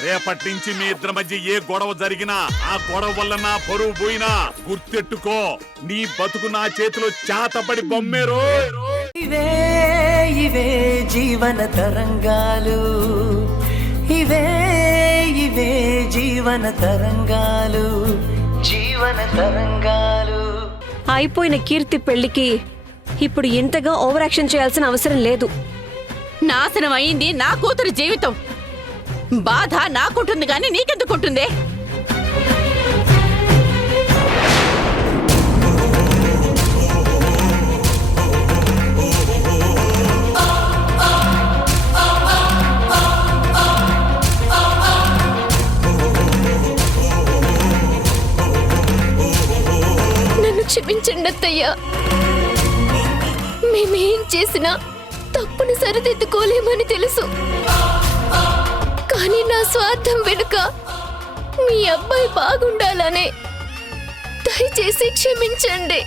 రేపటి నుంచి మీ ఇద్దరి మధ్య ఏ గొడవ జరిగినా ఆ గొడవ వల్ల నా పరువు పోయినా గుర్తెట్టుకో, నీ బతుకు నా చేతిలో చాతపడి బొమ్మేరో. ఇవే ఇవే జీవన తరంగాలు, ఇవే ఇవే జీవన తరంగాలు, జీవన తరంగాలు. అయిపోయిన కీర్తి పెళ్లికి ఇప్పుడు ఇంతగా ఓవర్ యాక్షన్ చేయాల్సిన అవసరం లేదు. నాశనం అయింది నా కూతురు జీవితం. బాధ నాకుంటుంది గాని నీకెందుకుంటుంది? నన్ను క్షమించండి అత్తయ్య. మేమేం చేసినా తప్పుని సరిదిద్దుకోలేమని తెలుసు, కానీ నా స్వార్థం వెనుక మీ అబ్బాయి బాగుండాలనే. దయచేసి క్షమించండి.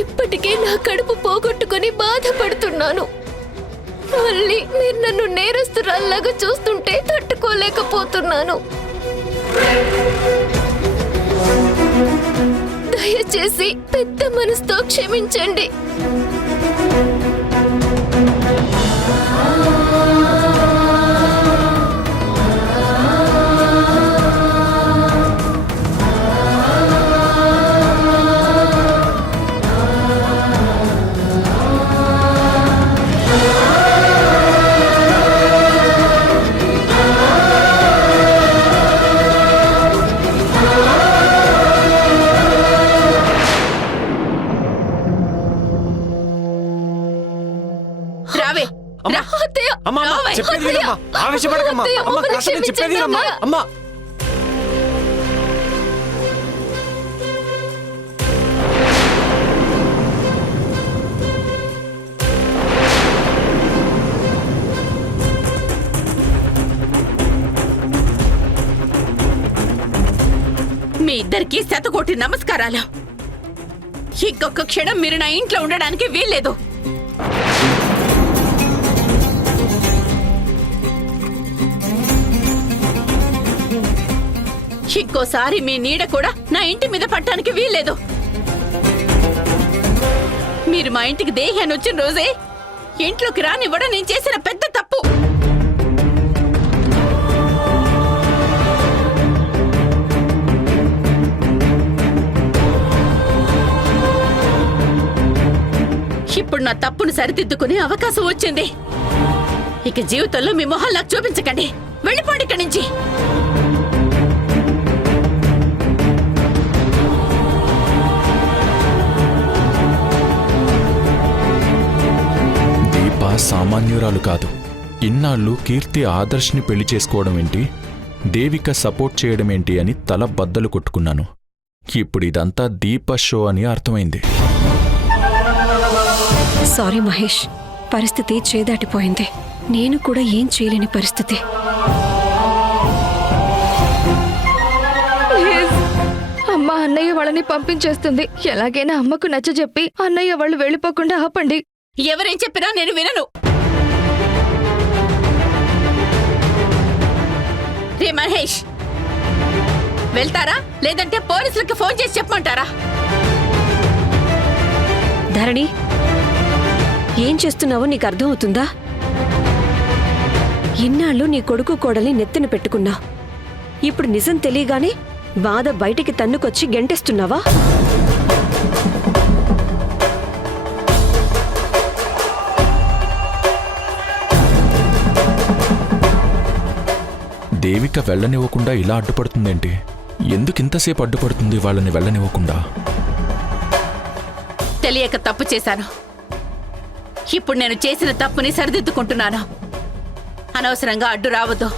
ఇప్పటికే నా కడుపు పోగొట్టుకొని బాధపడుతున్నాను. మళ్ళీ మీరు నన్ను నేరస్తురాల్లాగా చూస్తుంటే తట్టుకోలేకపోతున్నాను. దయచేసి పెద్ద మనసుతో క్షమించండి. మీ ఇద్దరికి శతకోటి నమస్కారాలు. ఇంకొక క్షణం మీరు నా ఇంట్లో ఉండడానికి వీల్లేదు. ఇంకోసారి మీ నీడ కూడా నా ఇంటి మీద పట్టడానికి వీల్లేదు. మీరు మా ఇంటికి దేహాన్ని వచ్చిన రోజే ఇంట్లోకి రానివ్వడం నేను చేసిన పెద్ద తప్పు. ఇప్పుడు నా తప్పును సరిదిద్దుకునే అవకాశం వచ్చింది. ఇక జీవితంలో మీ మొహం నాకు చూపించకండి. వెళ్ళిపోండి ఇక్కడి నుంచి. దీప సామాన్యురాలు కాదు. ఇన్నాళ్ళు కీర్తి ఆదర్శ్ని పెళ్లి చేసుకోవడం ఏంటి, దేవిక సపోర్ట్ చేయడం ఏంటి అని తల బద్దలు కొట్టుకున్నాను. ఇప్పుడు ఇదంతా దీప షో అని అర్థమైంది. సారీ మహేష్, పరిస్థితి చేదాటిపోయింది. నేను కూడా ఏం చేయలేని పరిస్థితి. అమ్మ అన్నయ్య వాళ్ళని పంపించేస్తుంది. ఎలాగైనా అమ్మకు నచ్చజెప్పి అన్నయ్య వాళ్ళు వెళ్ళిపోకుండా ఆపండి. ఎవరేం చెప్పినా నేను వినను. రే మహేష్, వెళ్తారా లేదంటే పోలీసులకి ఫోన్ చేసి చెప్పమంటారా? ధరణి, ఏం చేస్తున్నావో నీకు అర్థమవుతుందా? ఇన్నాళ్ళు నీ కొడుకు కోడల్ని నెత్తిన పెట్టుకున్నా. ఇప్పుడు నిజం తెలియగానే బాధ బయటికి తన్నుకొచ్చి గెంటేస్తున్నావా? దేవిక వెళ్ళనివ్వకుండా ఇలా అడ్డుపడుతుందేంటి? ఎందుకింతసేపు అడ్డుపడుతుంది వాళ్ళని వెళ్ళనివ్వకుండా? తెలియక తప్పు చేశాను. ఇప్పుడు నేను చేసిన తప్పుని సరిదిద్దుకుంటున్నాను. అనవసరంగా అడ్డు రావద్దు.